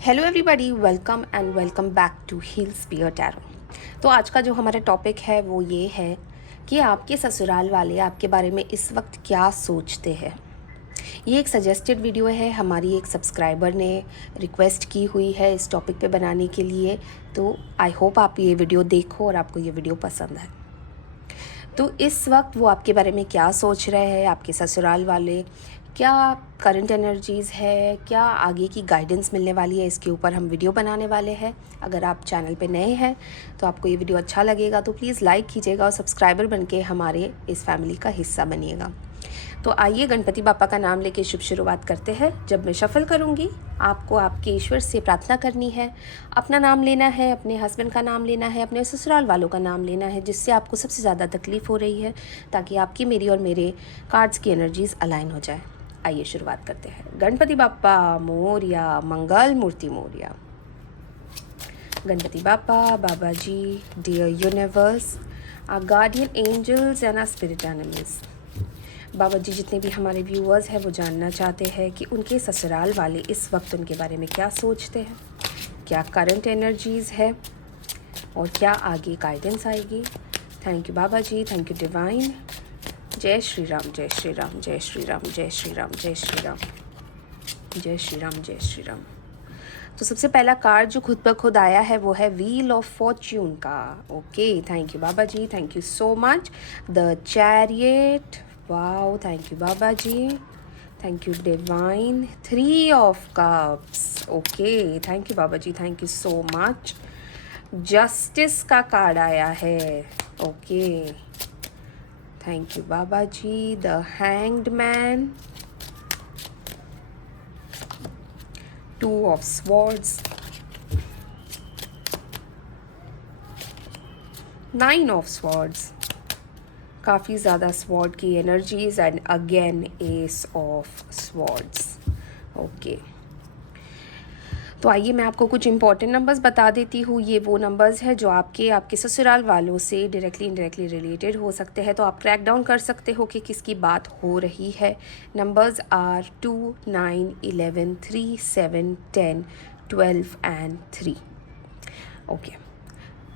Hello everybody, welcome back to heal spear tarot. तो आज का जो हमारा टॉपिक है वो ये है कि आपके ससुराल वाले आपके बारे में इस वक्त क्या सोचते हैं। ये एक सजेस्टेड वीडियो है, हमारी एक सब्सक्राइबर ने रिक्वेस्ट की हुई है इस टॉपिक पे बनाने के लिए। तो आई होप आप ये वीडियो देखो और आपको ये वीडियो पसंद है। तो इस वक्त वो आपके बारे में क्या सोच रहे हैं, आपके ससुराल वाले, क्या करंट एनर्जीज़ है, क्या आगे की गाइडेंस मिलने वाली है, इसके ऊपर हम वीडियो बनाने वाले हैं। अगर आप चैनल पे नए हैं तो आपको ये वीडियो अच्छा लगेगा तो प्लीज़ लाइक कीजिएगा और सब्सक्राइबर बनके हमारे इस फैमिली का हिस्सा बनिएगा। तो आइए गणपति बापा का नाम लेके शुभ शुरुआत करते हैं। जब मैं शफल करूँगी आपको आपके ईश्वर से प्रार्थना करनी है, अपना नाम लेना है, अपने हस्बैंड का नाम लेना है, अपने ससुराल वालों का नाम लेना है जिससे आपको सबसे ज़्यादा तकलीफ़ हो रही है, ताकि आपकी, मेरी और मेरे कार्ड्स की एनर्जीज़ अलाइन हो जाए। आइए शुरुआत करते हैं। गणपति बापा मोरया, मंगल मूर्ति मोरया। गणपति बापा, बाबा जी, dear universe, our guardian angels and our spirit animals. बाबा जी, जितने भी हमारे व्यूअर्स हैं वो जानना चाहते हैं कि उनके ससुराल वाले इस वक्त उनके बारे में क्या सोचते हैं, क्या करंट एनर्जीज़ है और क्या आगे गाइडेंस आएगी। Thank you Baba ji, thank you divine. जय श्री राम, जय श्री राम, जय श्री राम, जय श्री राम, जय श्री राम, जय श्री राम, जय श्री राम। तो सबसे पहला कार्ड जो खुद ब खुद आया है वो है व्हील ऑफ फॉर्च्यून का। Okay, thank you Baba ji, thank you so much. The chariot, wow, thank you Baba ji, thank you divine. 3 of cups, okay, thank you Baba ji, thank you so much. Justice का कार्ड आया है, okay, thank you Baba ji. The hanged man, 2 of swords, 9 of swords, काफ़ी ज़्यादा sword की energies and again ace of swords. Okay, तो आइए मैं आपको कुछ इंपॉर्टेंट नंबर्स बता देती हूँ। ये वो नंबर्स हैं जो आपके ससुराल वालों से डायरेक्टली इनडायरेक्टली रिलेटेड हो सकते हैं, तो आप ट्रैक डाउन कर सकते हो कि किसकी बात हो रही है। Numbers are 2, 9, 11, 3, 7, 10, 12 and 3। ओके,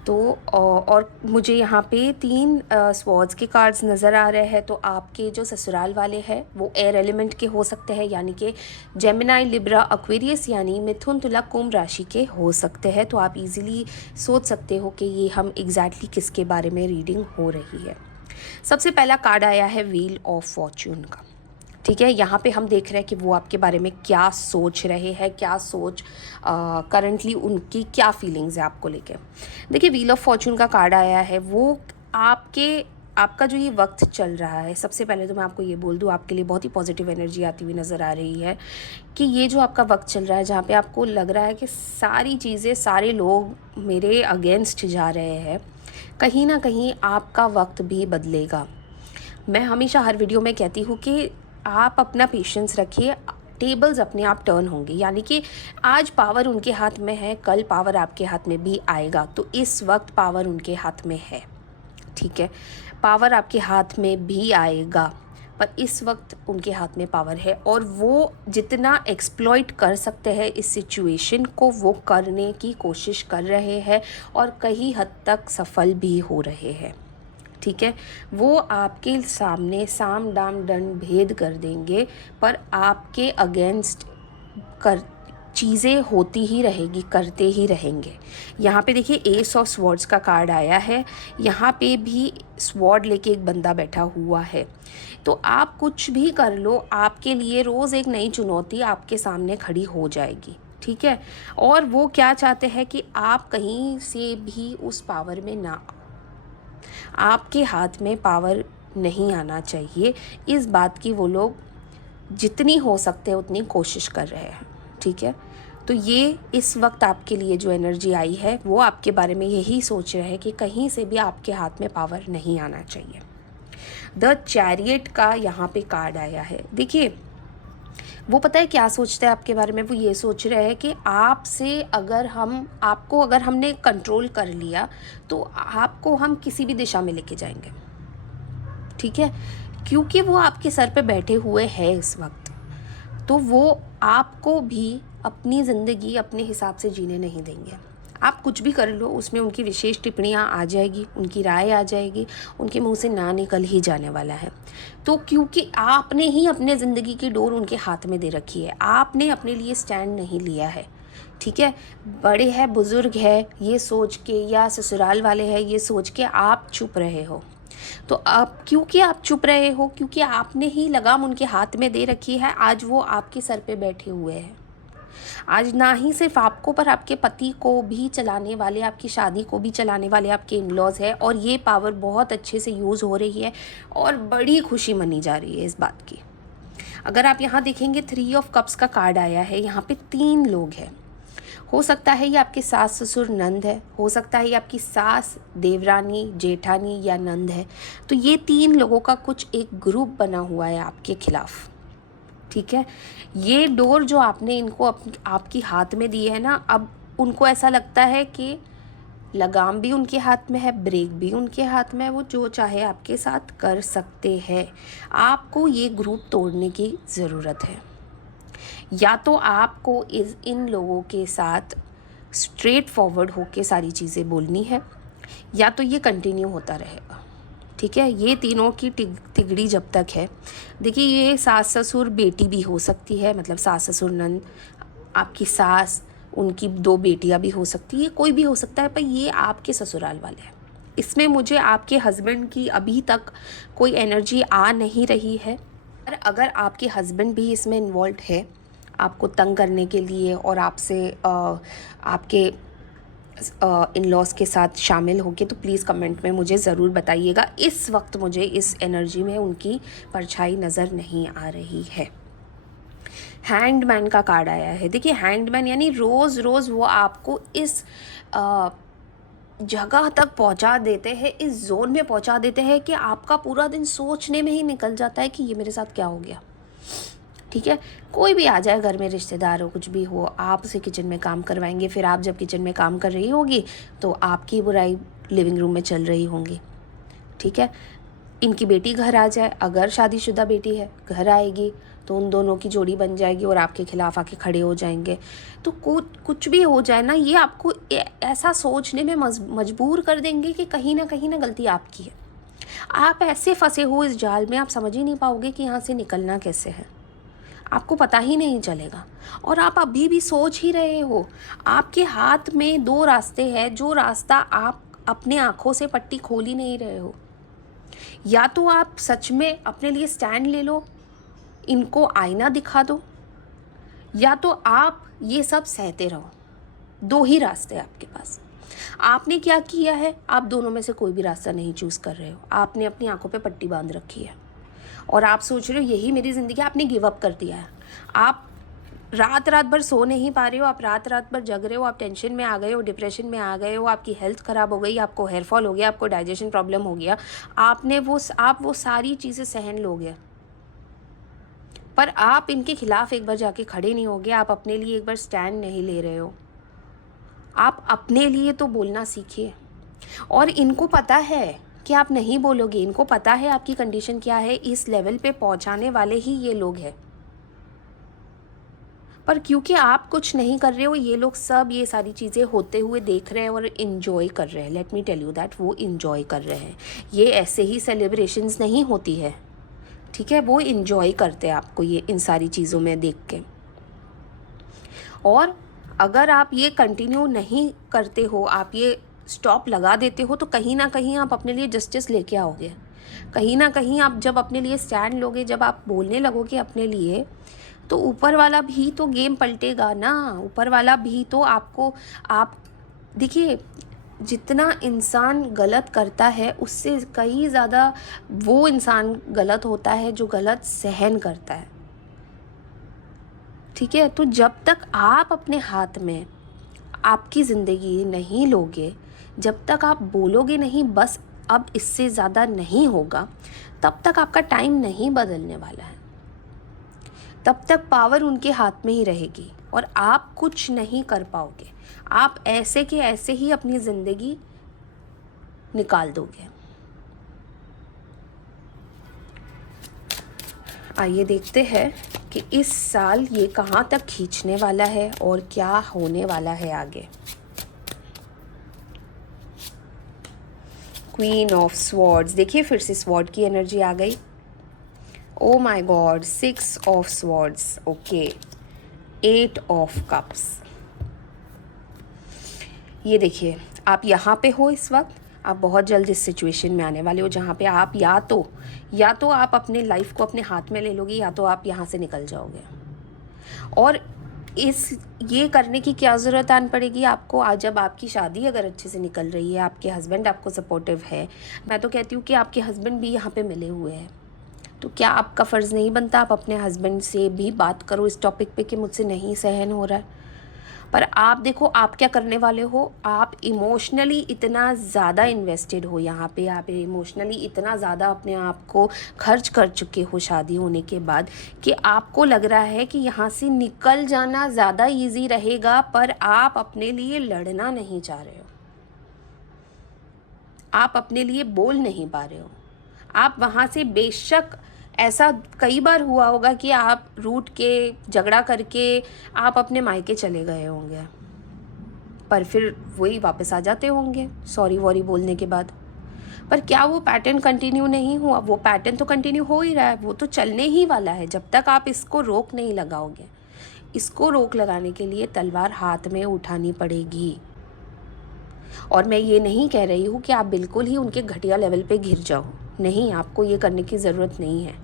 तो और मुझे यहाँ पे 3 स्वॉर्ड्स के कार्ड्स नज़र आ रहे हैं। तो आपके जो ससुराल वाले हैं वो एयर एलिमेंट के हो सकते हैं, यानी कि जेमिनाई, लिब्रा, एक्वेरियस यानी मिथुन, तुला, कुंभ राशि के हो सकते हैं। तो आप इजीली सोच सकते हो कि ये हम एग्जैक्टली किसके बारे में रीडिंग हो रही है। सबसे पहला कार्ड आया है व्हील ऑफ फॉर्च्यून का। ठीक है, यहाँ पे हम देख रहे हैं कि वो आपके बारे में क्या सोच रहे हैं, क्या सोच करंटली उनकी क्या फीलिंग्स है आपको लेके। देखिए, व्हील ऑफ फॉर्चून का कार्ड आया है, वो आपका जो ये वक्त चल रहा है, सबसे पहले तो मैं आपको ये बोल दूँ, आपके लिए बहुत ही पॉजिटिव एनर्जी आती हुई नज़र आ रही है कि ये जो आपका वक्त चल रहा है जहाँ पे आपको लग रहा है कि सारी चीज़ें, सारे लोग मेरे अगेंस्ट जा रहे हैं, कहीं ना कहीं आपका वक्त भी बदलेगा। मैं हमेशा हर वीडियो में कहती हूँ कि आप अपना पेशेंस रखिए, टेबल्स अपने आप टर्न होंगे, यानी कि आज पावर उनके हाथ में है, कल पावर आपके हाथ में भी आएगा। तो इस वक्त पावर उनके हाथ में है, ठीक है, पावर आपके हाथ में भी आएगा, पर इस वक्त उनके हाथ में पावर है और वो जितना एक्सप्लॉइट कर सकते हैं इस सिचुएशन को वो करने की कोशिश कर रहे हैं और कई हद तक सफल भी हो रहे हैं। ठीक है, वो आपके सामने साम दाम दंड भेद कर देंगे, पर आपके अगेंस्ट कर चीज़ें होती ही रहेगी, करते ही रहेंगे। यहाँ पे देखिए एस ऑफ स्वॉर्ड्स का कार्ड आया है, यहाँ पे भी स्वॉर्ड लेके एक बंदा बैठा हुआ है। तो आप कुछ भी कर लो, आपके लिए रोज़ एक नई चुनौती आपके सामने खड़ी हो जाएगी, ठीक है। और वो क्या चाहते हैं कि आप कहीं से भी उस पावर में ना, आपके हाथ में पावर नहीं आना चाहिए, इस बात की वो लोग जितनी हो सकते हैं उतनी कोशिश कर रहे हैं, ठीक है। तो ये इस वक्त आपके लिए जो एनर्जी आई है वो आपके बारे में यही सोच रहे हैं कि कहीं से भी आपके हाथ में पावर नहीं आना चाहिए। द चैरियट का यहाँ पे कार्ड आया है। देखिए, वो पता है क्या सोचता है आपके बारे में, वो ये सोच रहे हैं कि आपसे अगर हमने कंट्रोल कर लिया तो आपको हम किसी भी दिशा में लेके जाएंगे, ठीक है, क्योंकि वो आपके सर पे बैठे हुए हैं इस वक्त। तो वो आपको भी अपनी ज़िंदगी अपने हिसाब से जीने नहीं देंगे। आप कुछ भी कर लो, उसमें उनकी विशेष टिप्पणियाँ आ जाएगी, उनकी राय आ जाएगी, उनके मुंह से ना निकल ही जाने वाला है। तो क्योंकि आपने ही अपने ज़िंदगी की डोर उनके हाथ में दे रखी है, आपने अपने लिए स्टैंड नहीं लिया है, ठीक है। बड़े हैं, बुज़ुर्ग है ये सोच के, या ससुराल वाले हैं ये सोच के आप चुप रहे हो। तो अब क्योंकि आप चुप रहे हो, क्योंकि आपने ही लगाम उनके हाथ में दे रखी है, आज वो आपके सर पे बैठे हुए हैं। आज ना ही सिर्फ आपको पर आपके पति को भी चलाने वाले, आपकी शादी को भी चलाने वाले आपके इन लॉज है, और ये पावर बहुत अच्छे से यूज़ हो रही है और बड़ी खुशी मनी जा रही है इस बात की। अगर आप यहाँ देखेंगे 3 ऑफ कप्स का कार्ड आया है, यहाँ पे 3 लोग हैं। हो सकता है ये आपके सास ससुर नंद है, हो सकता है ये आपकी सास देवरानी जेठानी या नंद है। तो ये 3 लोगों का कुछ एक ग्रुप बना हुआ है आपके खिलाफ, ठीक है। ये डोर जो आपने इनको आपकी हाथ में दी है ना, अब उनको ऐसा लगता है कि लगाम भी उनके हाथ में है, ब्रेक भी उनके हाथ में है, वो जो चाहे आपके साथ कर सकते हैं। आपको ये ग्रुप तोड़ने की ज़रूरत है। या तो आपको इन लोगों के साथ स्ट्रेट फॉरवर्ड होके सारी चीज़ें बोलनी है, या तो ये कंटिन्यू होता रहेगा, ठीक है। ये तीनों की तिगड़ी जब तक है, देखिए ये सास ससुर बेटी भी हो सकती है, मतलब सास ससुर नंद, आपकी सास, उनकी 2 बेटियां भी हो सकती है, कोई भी हो सकता है, पर ये आपके ससुराल वाले हैं। इसमें मुझे आपके हस्बैंड की अभी तक कोई एनर्जी आ नहीं रही है। और अगर आपके हस्बैंड भी इसमें इन्वॉल्व है आपको तंग करने के लिए, और आपसे आपके इन लॉज के साथ शामिल होके, तो प्लीज़ कमेंट में मुझे ज़रूर बताइएगा। इस वक्त मुझे इस एनर्जी में उनकी परछाई नज़र नहीं आ रही है। हैंग्ड मैन का कार्ड आया है। देखिए हैंग्ड मैन यानी रोज़ रोज़ वो आपको इस जगह तक पहुंचा देते हैं, इस जोन में पहुंचा देते हैं कि आपका पूरा दिन सोचने में ही निकल जाता है कि ये मेरे साथ क्या हो गया, ठीक है। कोई भी आ जाए घर में, रिश्तेदार हो, कुछ भी हो, आप उसे किचन में काम करवाएंगे, फिर आप जब किचन में काम कर रही होगी तो आपकी बुराई लिविंग रूम में चल रही होंगी, ठीक है। इनकी बेटी घर आ जाए, अगर शादीशुदा बेटी है घर आएगी, तो उन दोनों की जोड़ी बन जाएगी और आपके खिलाफ आके खड़े हो जाएंगे। तो कुछ भी हो जाए ना, ये आपको ऐसा सोचने में मजबूर कर देंगे कि कहीं ना गलती आपकी है। आप ऐसे फंसे हो इस जाल में, आप समझ ही नहीं पाओगे कि यहाँ से निकलना कैसे है, आपको पता ही नहीं चलेगा। और आप अभी भी सोच ही रहे हो। आपके हाथ में 2 रास्ते हैं, जो रास्ता आप अपने आँखों से पट्टी खोल ही नहीं रहे हो। या तो आप सच में अपने लिए स्टैंड ले लो, इनको आईना दिखा दो, या तो आप ये सब सहते रहो। 2 ही रास्ते आपके पास। आपने क्या किया है, आप दोनों में से कोई भी रास्ता नहीं चूज़ कर रहे हो। आपने अपनी आंखों पे पट्टी बांध रखी है और आप सोच रहे हो यही मेरी ज़िंदगी। आपने गिव अप कर दिया है। आप रात भर सो नहीं पा रहे हो, आप रात भर जग रहे हो, आप टेंशन में आ गए हो, डिप्रेशन में आ गए हो, आपकी हेल्थ ख़राब हो गई, आपको हेयर फॉल हो गया, आपको डाइजेशन प्रॉब्लम हो गया। आप वो सारी चीज़ें सहन लोगे, पर आप इनके खिलाफ एक बार जाके खड़े नहीं होगे। आप अपने लिए एक बार स्टैंड नहीं ले रहे हो। आप अपने लिए तो बोलना सीखिए। और इनको पता है कि आप नहीं बोलोगे, इनको पता है आपकी कंडीशन क्या है। इस लेवल पे पहुंचाने वाले ही ये लोग हैं, पर क्योंकि आप कुछ नहीं कर रहे हो, ये लोग सब ये सारी चीज़ें होते हुए देख रहे हैं और इन्जॉय कर रहे हैं। Let me tell you that वो इन्जॉय कर रहे हैं। ये ऐसे ही सेलिब्रेशंस नहीं होती है, ठीक है। वो इन्जॉय करते हैं आपको ये इन सारी चीज़ों में देख के। और अगर आप ये कंटिन्यू नहीं करते हो, आप ये स्टॉप लगा देते हो, तो कहीं ना कहीं आप अपने लिए जस्टिस लेके आओगे। कहीं ना कहीं आप जब अपने लिए स्टैंड लोगे, जब आप बोलने लगोगे अपने लिए, तो ऊपर वाला भी तो गेम पलटेगा ना। ऊपर वाला भी तो आपको, आप देखिए, जितना इंसान गलत करता है उससे कहीं ज़्यादा वो इंसान गलत होता है जो गलत सहन करता है, ठीक है। तो जब तक आप अपने हाथ में आपकी ज़िंदगी नहीं लोगे, जब तक आप बोलोगे नहीं बस अब इससे ज़्यादा नहीं होगा, तब तक आपका टाइम नहीं बदलने वाला है। तब तक पावर उनके हाथ में ही रहेगी और आप कुछ नहीं कर पाओगे। आप ऐसे के ऐसे ही अपनी ज़िंदगी निकाल दोगे। आइए देखते हैं कि इस साल ये कहाँ तक खींचने वाला है और क्या होने वाला है आगे। क्वीन ऑफ स्वॉर्ड्स, देखिए फिर से स्वॉर्ड की एनर्जी आ गई। Oh my God, 6 of swords, okay, 8 of cups. ये देखिए आप यहाँ पे हो इस वक्त, आप बहुत जल्द इस सिचुएशन में आने वाले हो जहाँ पे आप या तो आप अपने लाइफ को अपने हाथ में ले लोगे, या तो आप यहाँ से निकल जाओगे। और ये करने की क्या ज़रूरत आन पड़ेगी आपको, आज जब आपकी शादी अगर अच्छे से निकल रही है, आपके हस्बैंड आपको सपोर्टिव है, मैं तो कहती हूँ कि आपके हस्बैंड भी यहाँ पे मिले हुए हैं, तो क्या आपका फ़र्ज़ नहीं बनता आप अपने हस्बैंड से भी बात करो इस टॉपिक पे कि मुझसे नहीं सहन हो रहा है। पर आप देखो आप क्या करने वाले हो, आप इमोशनली इतना ज़्यादा इन्वेस्टेड हो यहाँ पे, आप इमोशनली इतना ज़्यादा अपने आप को खर्च कर चुके हो शादी होने के बाद कि आपको लग रहा है कि यहाँ से निकल जाना ज़्यादा इजी रहेगा, पर आप अपने लिए लड़ना नहीं चाह रहे हो, आप अपने लिए बोल नहीं पा रहे हो। आप वहाँ से बेशक ऐसा कई बार हुआ होगा कि आप रूठ के झगड़ा करके आप अपने मायके चले गए होंगे, पर फिर वही वापस आ जाते होंगे सॉरी वॉरी बोलने के बाद। पर क्या वो पैटर्न कंटिन्यू नहीं हुआ? वो पैटर्न तो कंटिन्यू हो ही रहा है, वो तो चलने ही वाला है जब तक आप इसको रोक नहीं लगाओगे। इसको रोक लगाने के लिए तलवार हाथ में उठानी पड़ेगी। और मैं ये नहीं कह रही हूँ कि आप बिल्कुल ही उनके घटिया लेवल पे गिर जाओ, नहीं, आपको ये करने की ज़रूरत नहीं है।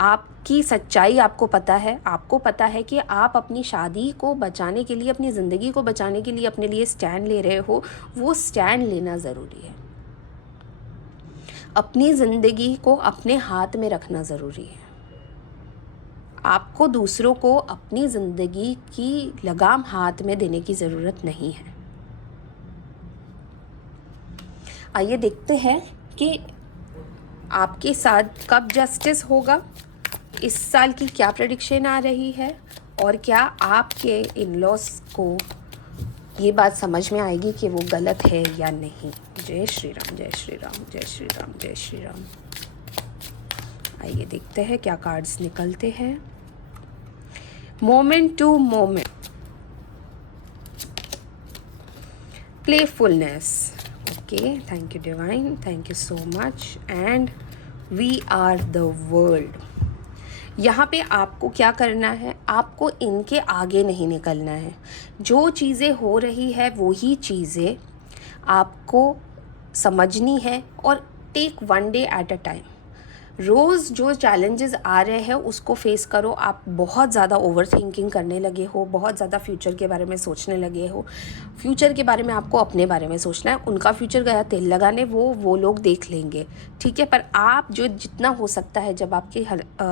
आपकी सच्चाई आपको पता है, आपको पता है कि आप अपनी शादी को बचाने के लिए, अपनी ज़िंदगी को बचाने के लिए अपने लिए स्टैंड ले रहे हो, वो स्टैंड लेना ज़रूरी है। अपनी ज़िंदगी को अपने हाथ में रखना ज़रूरी है। आपको दूसरों को अपनी ज़िंदगी की लगाम हाथ में देने की ज़रूरत नहीं है। आइए देखते हैं कि आपके साथ कब जस्टिस होगा, इस साल की क्या प्रेडिक्शन आ रही है, और क्या आपके इन-लॉज को ये बात समझ में आएगी कि वो गलत है या नहीं। जय श्री राम, जय श्री राम, जय श्री राम, जय श्री राम। आइए देखते हैं क्या कार्ड्स निकलते हैं। Moment to moment, playfulness, okay, thank you divine, thank you so much, and we are the world. यहाँ पे आपको क्या करना है, आपको इनके आगे नहीं निकलना है। जो चीज़ें हो रही है वही चीज़ें आपको समझनी है, और take one day at a time. रोज़ जो चैलेंजेस आ रहे हैं उसको फेस करो। आप बहुत ज़्यादा ओवर थिंकिंग करने लगे हो, बहुत ज़्यादा फ्यूचर के बारे में सोचने लगे हो। फ्यूचर के बारे में आपको अपने बारे में सोचना है, उनका फ्यूचर गया तेल लगाने, वो लोग देख लेंगे, ठीक है। पर आप जो जितना हो सकता है, जब आपके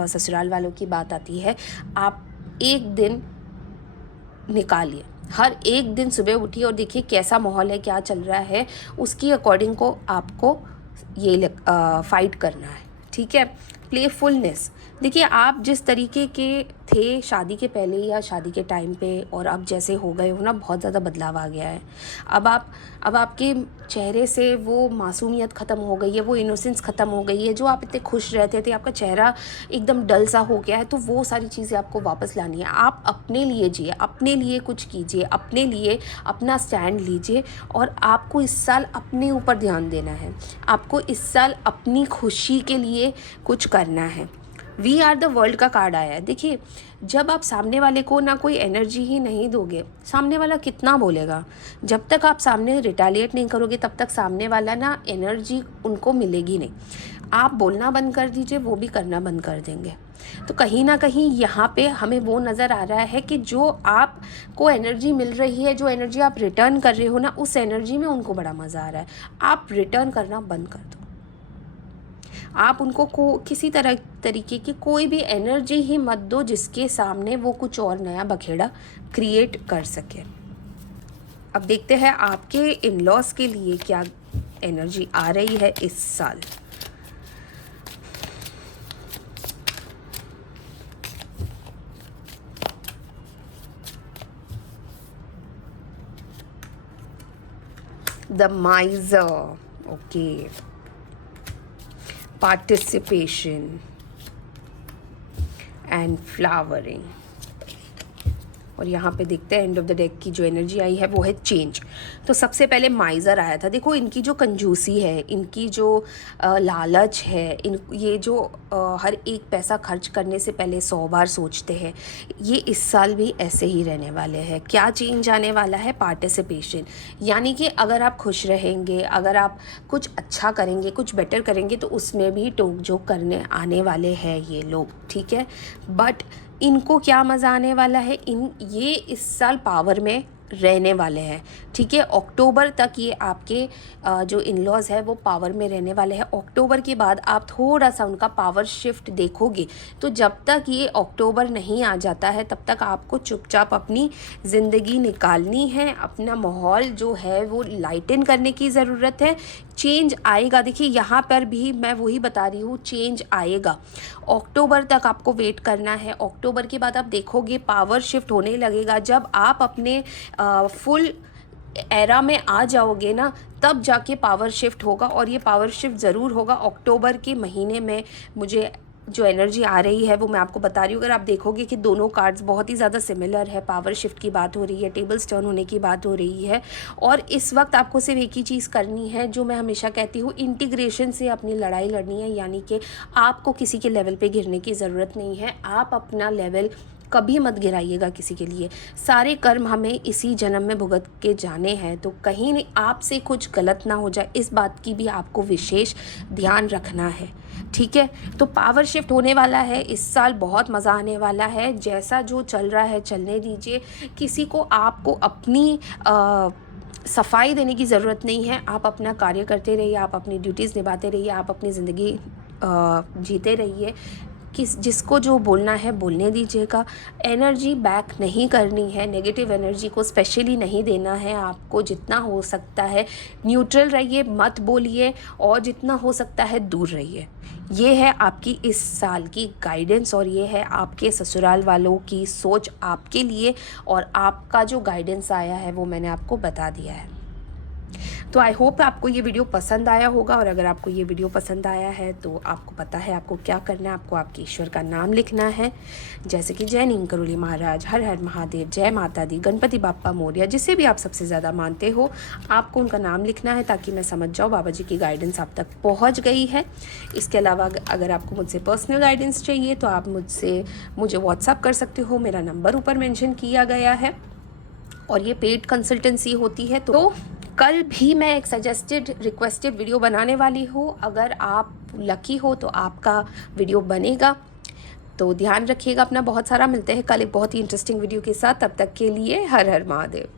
ससुराल वालों की बात आती है, आप एक दिन निकालिए, हर एक दिन सुबह उठिए और देखिए कैसा माहौल है, क्या चल रहा है, उसकी अकॉर्डिंग को आपको ये फाइट करना है, ठीक है। प्लेफुलनेस, देखिए आप जिस तरीके के थे शादी के पहले या शादी के टाइम पे, और अब जैसे हो गए हो ना, बहुत ज़्यादा बदलाव आ गया है। अब आपके चेहरे से वो मासूमियत ख़त्म हो गई है, वो इनोसेंस ख़त्म हो गई है। जो आप इतने खुश रहते थे, आपका चेहरा एकदम डल सा हो गया है, तो वो सारी चीज़ें आपको वापस लानी है। आप अपने लिए जिए, अपने लिए कुछ कीजिए, अपने लिए अपना स्टैंड लीजिए, और आपको इस साल अपने ऊपर ध्यान देना है। आपको इस साल अपनी खुशी के लिए कुछ करना है। वी आर द वर्ल्ड का कार्ड आया है। देखिए जब आप सामने वाले को ना कोई एनर्जी ही नहीं दोगे, सामने वाला कितना बोलेगा। जब तक आप सामने रिटेलिएट नहीं करोगे तब तक सामने वाला ना एनर्जी उनको मिलेगी नहीं। आप बोलना बंद कर दीजिए, वो भी करना बंद कर देंगे। तो कहीं ना कहीं यहाँ पे हमें वो नज़र आ रहा है कि जो आपको एनर्जी मिल रही है, जो एनर्जी आप रिटर्न कर रहे हो ना, उस एनर्जी में उनको बड़ा मज़ा आ रहा है। आप रिटर्न करना बंद कर दो। आप उनको किसी तरीके की कोई भी एनर्जी ही मत दो जिसके सामने वो कुछ और नया बखेड़ा क्रिएट कर सके। अब देखते हैं आपके इन-लॉज के लिए क्या एनर्जी आ रही है इस साल। The माइजर, okay, participation, and flowering. और यहाँ पे देखते हैं एंड ऑफ द डेक की जो एनर्जी आई है वो है चेंज। तो सबसे पहले माइज़र आया था। देखो इनकी जो कंजूसी है, इनकी जो लालच है, ये जो हर एक पैसा खर्च करने से पहले 100 बार सोचते हैं, ये इस साल भी ऐसे ही रहने वाले हैं। क्या चेंज आने वाला है? पार्टिसिपेशन। यानी कि अगर आप खुश रहेंगे, अगर आप कुछ अच्छा करेंगे, कुछ बेटर करेंगे, तो उसमें भी टोक जोक करने आने वाले हैं ये लोग, ठीक है। बट इनको क्या मज़ा आने वाला है, ये इस साल पावर में रहने वाले हैं, ठीक है। अक्टूबर तक ये आपके जो इन लॉज़ है वो पावर में रहने वाले हैं। अक्टूबर के बाद आप थोड़ा सा उनका पावर शिफ्ट देखोगे। तो जब तक ये अक्टूबर नहीं आ जाता है तब तक आपको चुपचाप अपनी ज़िंदगी निकालनी है, अपना माहौल जो है वो लाइटन करने की ज़रूरत है। चेंज आएगा। देखिए यहाँ पर भी मैं वही बता रही हूँ, चेंज आएगा। अक्टूबर तक आपको वेट करना है। अक्टूबर के बाद आप देखोगे पावर शिफ्ट होने लगेगा। जब आप अपने फुल एरा में आ जाओगे ना, तब जाके पावर शिफ्ट होगा। और ये पावर शिफ्ट ज़रूर होगा अक्टूबर के महीने में। मुझे जो एनर्जी आ रही है वो मैं आपको बता रही हूँ। अगर आप देखोगे कि दोनों कार्ड्स बहुत ही ज़्यादा सिमिलर है, पावर शिफ्ट की बात हो रही है, टेबल्स टर्न होने की बात हो रही है। और इस वक्त आपको सिर्फ एक ही चीज़ करनी है, जो मैं हमेशा कहती हूँ, इंटीग्रेशन से अपनी लड़ाई लड़नी है। यानी कि आपको किसी के लेवल पे गिरने की ज़रूरत नहीं है। आप अपना लेवल कभी मत गिराइएगा किसी के लिए। सारे कर्म हमें इसी जन्म में भुगत के जाने हैं, तो कहीं नहीं आपसे कुछ गलत ना हो जाए, इस बात की भी आपको विशेष ध्यान रखना है, ठीक है। तो पावर शिफ्ट होने वाला है इस साल, बहुत मज़ा आने वाला है। जैसा जो चल रहा है चलने दीजिए। किसी को आपको अपनी सफाई देने की ज़रूरत नहीं है। आप अपना कार्य करते रहिए, आप अपनी ड्यूटीज़ निभाते रहिए, आप अपनी ज़िंदगी जीते रहिए। जिसको जो बोलना है बोलने दीजिएगा। एनर्जी बैक नहीं करनी है, नेगेटिव एनर्जी को स्पेशली नहीं देना है आपको। जितना हो सकता है न्यूट्रल रहिए, मत बोलिए, और जितना हो सकता है दूर रहिए। ये है आपकी इस साल की गाइडेंस, और ये है आपके ससुराल वालों की सोच आपके लिए। और आपका जो गाइडेंस आया है वो मैंने आपको बता दिया है। तो आई होप आपको ये वीडियो पसंद आया होगा। और अगर आपको ये वीडियो पसंद आया है तो आपको पता है आपको क्या करना है। आपको आपके ईश्वर का नाम लिखना है, जैसे कि जय नीम करोली महाराज, हर हर महादेव, जय माता दी, गणपति बाप्पा मोरया, जिसे भी आप सबसे ज़्यादा मानते हो, आपको उनका नाम लिखना है, ताकि मैं समझ जाऊँ बाबा जी की गाइडेंस आप तक पहुँच गई है। इसके अलावा अगर आपको मुझसे पर्सनल गाइडेंस चाहिए तो आप मुझे व्हाट्सअप कर सकते हो। मेरा नंबर ऊपर मेंशन किया गया है, और ये पेड कंसल्टेंसी होती है। तो कल भी मैं एक सजेस्टेड रिक्वेस्टेड वीडियो बनाने वाली हूँ। अगर आप लकी हो तो आपका वीडियो बनेगा। तो ध्यान रखिएगा अपना बहुत सारा। मिलते हैं कल एक बहुत ही इंटरेस्टिंग वीडियो के साथ। तब तक के लिए हर हर महादेव।